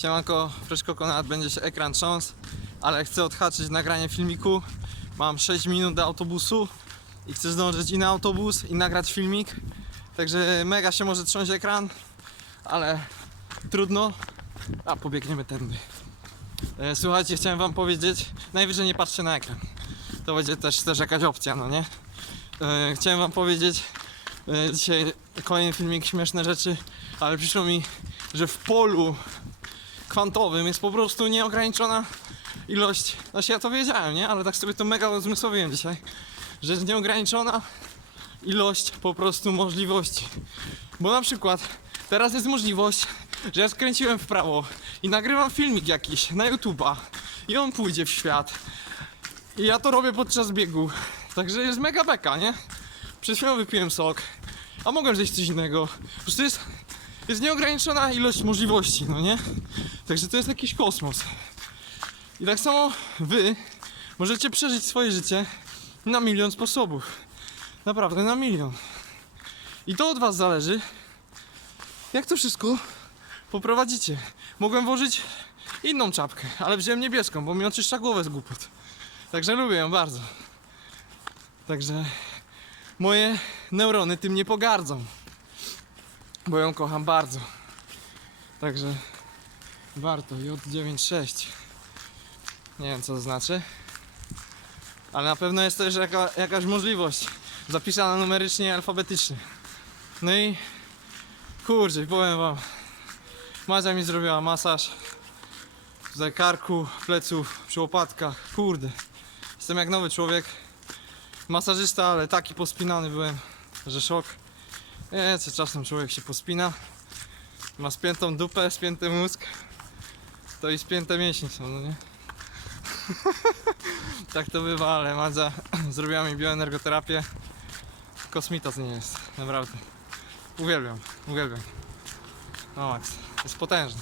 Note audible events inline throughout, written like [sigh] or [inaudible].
Siemanko, Freszko Konrad, będzie się ekran trząsł, ale chcę odhaczyć nagranie filmiku. Mam 6 minut do autobusu i chcę zdążyć i na autobus i nagrać filmik. Także mega się może trząść ekran, ale trudno. A pobiegniemy tędy. E, Słuchajcie, chciałem wam powiedzieć, najwyżej nie patrzcie na ekran. To będzie też, też jakaś opcja, no nie? E, Chciałem wam powiedzieć, e, dzisiaj kolejny filmik, śmieszne rzeczy, ale przyszło mi, że w polu kwantowym jest po prostu nieograniczona ilość, znaczy ja to wiedziałem, nie? Ale tak sobie to mega uzmysłowiłem dzisiaj, że jest nieograniczona ilość po prostu możliwości. Bo na przykład teraz jest możliwość, że ja skręciłem w prawo i nagrywam filmik jakiś na YouTube'a i on pójdzie w świat. I ja to robię podczas biegu. Także jest mega beka, nie? Przed chwilą wypiłem sok, a mogłem zjeść coś innego. Po prostu jest, jest nieograniczona ilość możliwości, no nie? Także to jest jakiś kosmos. I tak samo wy możecie przeżyć swoje życie na milion sposobów. Naprawdę na milion. I to od was zależy, jak to wszystko poprowadzicie. Mogłem włożyć inną czapkę, ale wziąłem niebieską, bo mi oczyszcza głowę z głupot. Także lubię ją bardzo. Także moje neurony tym nie pogardzą. Bo ją kocham bardzo. Także warto. J96. Nie wiem co to znaczy. Ale na pewno jest też jaka, jakaś możliwość. Zapisana numerycznie i alfabetycznie. No i kurczę, powiem wam. Madzia mi zrobiła masaż. Tutaj karku, pleców, przy łopatkach. Kurde. Jestem jak nowy człowiek. Masażysta, ale taki pospinany byłem, że szok. Nie, co czasem człowiek się pospina. Ma spiętą dupę, spięty mózg. To i spięte mięśnie są, no nie? [laughs] tak to bywa, ale Madza [clears throat] zrobiła mi bioenergoterapię. Kosmita to nie jest, naprawdę. Uwielbiam, uwielbiam. No Max, jest potężny.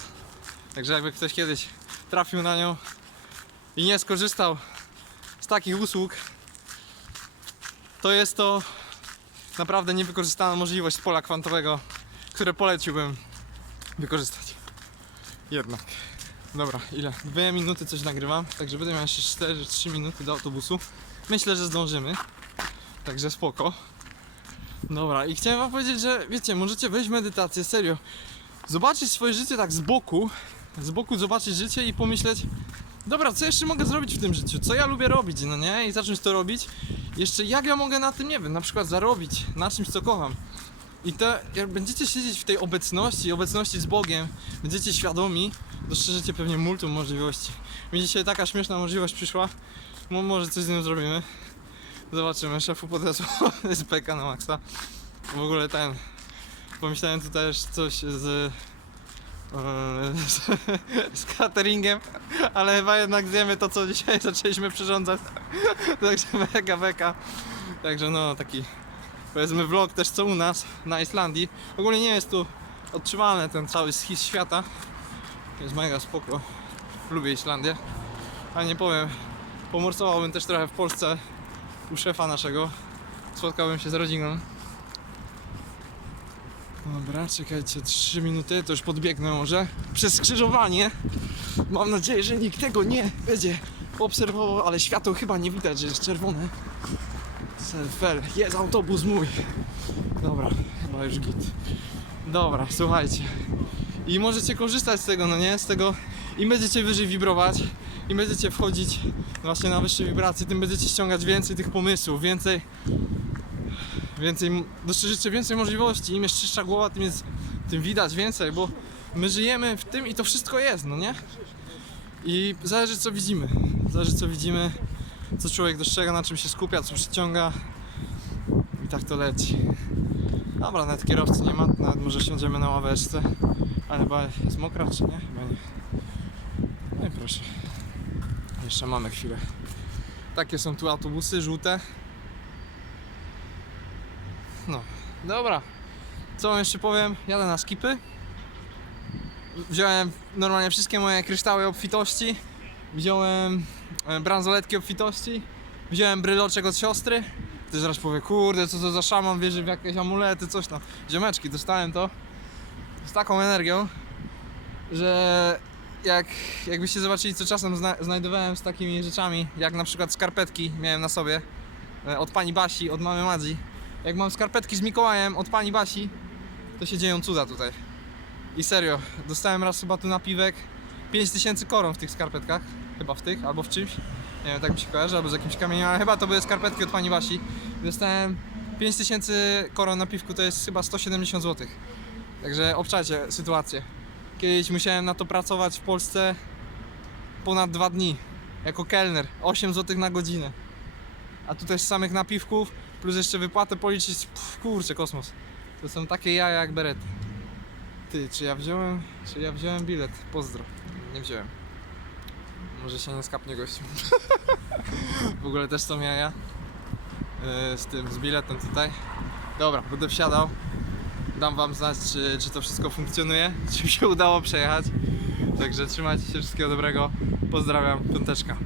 Także jakby ktoś kiedyś trafił na nią i nie skorzystał z takich usług, to jest to naprawdę niewykorzystana możliwość pola kwantowego, które poleciłbym wykorzystać. Jednak. Dobra, ile? Dwie minuty coś nagrywam, także będę miał jeszcze 4-3 minuty do autobusu. Myślę, że zdążymy. Także spoko. Dobra, i chciałem wam powiedzieć, że wiecie, możecie wejść w medytację, serio. Zobaczyć swoje życie tak z boku, z boku zobaczyć życie i pomyśleć, dobra, co jeszcze mogę zrobić w tym życiu? Co ja lubię robić, no nie? I zacząć to robić. Jeszcze jak ja mogę na tym, nie wiem, na przykład zarobić na czymś, co kocham. I to, jak będziecie siedzieć w tej obecności, obecności z Bogiem, będziecie świadomi, dostrzeżecie pewnie multum możliwości. Mi dzisiaj taka śmieszna możliwość przyszła, Mo- może coś z nią zrobimy. Zobaczymy, szefu podesłał [laughs] z beka na maksa. W ogóle ten, pomyślałem tutaj też coś z, z, [laughs] z cateringiem, ale chyba jednak zjemy to, co dzisiaj [laughs] zaczęliśmy przyrządzać. [laughs] Także mega beka. Także no, taki powiedzmy vlog też co u nas na Islandii. Ogólnie nie jest tu odczuwalny ten cały schizm świata. Jest mega spoko. Lubię Islandię. Ale nie powiem, pomorsowałbym też trochę w Polsce u szefa naszego. Spotkałbym się z rodziną. Dobra, czekajcie, 3 minuty, to już podbiegnę może. Przez skrzyżowanie. Mam nadzieję, że nikt tego nie będzie obserwował, ale światło chyba nie widać, że jest czerwone. Selfer, jest autobus mój. Dobra, chyba już git. Dobra, słuchajcie. I możecie korzystać z tego, no nie? Z tego im będziecie wyżej wibrować, im będziecie wchodzić właśnie na wyższe wibracje, tym będziecie ściągać więcej tych pomysłów, więcej więcej, dostrzeżycie więcej możliwości. Im jest czystsza głowa, tym jest, tym widać więcej, bo my żyjemy w tym i to wszystko jest, no nie? I zależy co widzimy. Zależy co widzimy, co człowiek dostrzega, na czym się skupia, co przyciąga. I tak to leci. Dobra, nawet kierowcy nie ma, nawet może siądziemy na ławeczce. Ale chyba jest mokra, czy nie? Chyba nie. No i proszę. Jeszcze mamy chwilę. Takie są tu autobusy żółte. No, dobra. Co wam jeszcze powiem? Jadę na skipy. Wziąłem normalnie wszystkie moje kryształy obfitości. Wziąłem e, bransoletki obfitości. Wziąłem bryloczek od siostry. Ty zaraz powie, kurde, co to za szaman, wierzy w jakieś amulety, coś tam. Ziomeczki, dostałem to z taką energią, że jak, jakbyście zobaczyli, co czasem zna, znajdowałem z takimi rzeczami, jak na przykład skarpetki miałem na sobie e, od pani Basi, od mamy Madzi. Jak mam skarpetki z Mikołajem od pani Basi, to się dzieją cuda tutaj. I serio, dostałem raz chyba tu napiwek 5000 koron w tych skarpetkach, chyba w tych, albo w czymś. Nie wiem, tak mi się kojarzy, albo z jakimś kamieniem, ale chyba to były skarpetki od pani Basi. Dostałem 5000 koron na piwku, to jest chyba 170 zł. Także obczacie sytuację. Kiedyś musiałem na to pracować w Polsce ponad dwa dni. Jako kelner. 8 zł na godzinę. A tutaj z samych napiwków, plus jeszcze wypłatę policzyć, pff, kurczę, kosmos. To są takie jaja jak berety. Ty, czy ja wziąłem, czy ja wziąłem bilet? Pozdro. Nie wziąłem. Może się nie skapnie gościu. [laughs] w ogóle też są jaja. Yy, z tym, z biletem tutaj. Dobra, będę wsiadał. Dam wam znać, czy, czy to wszystko funkcjonuje, czy mi się udało przejechać. Także trzymajcie się, wszystkiego dobrego. Pozdrawiam, piąteczka.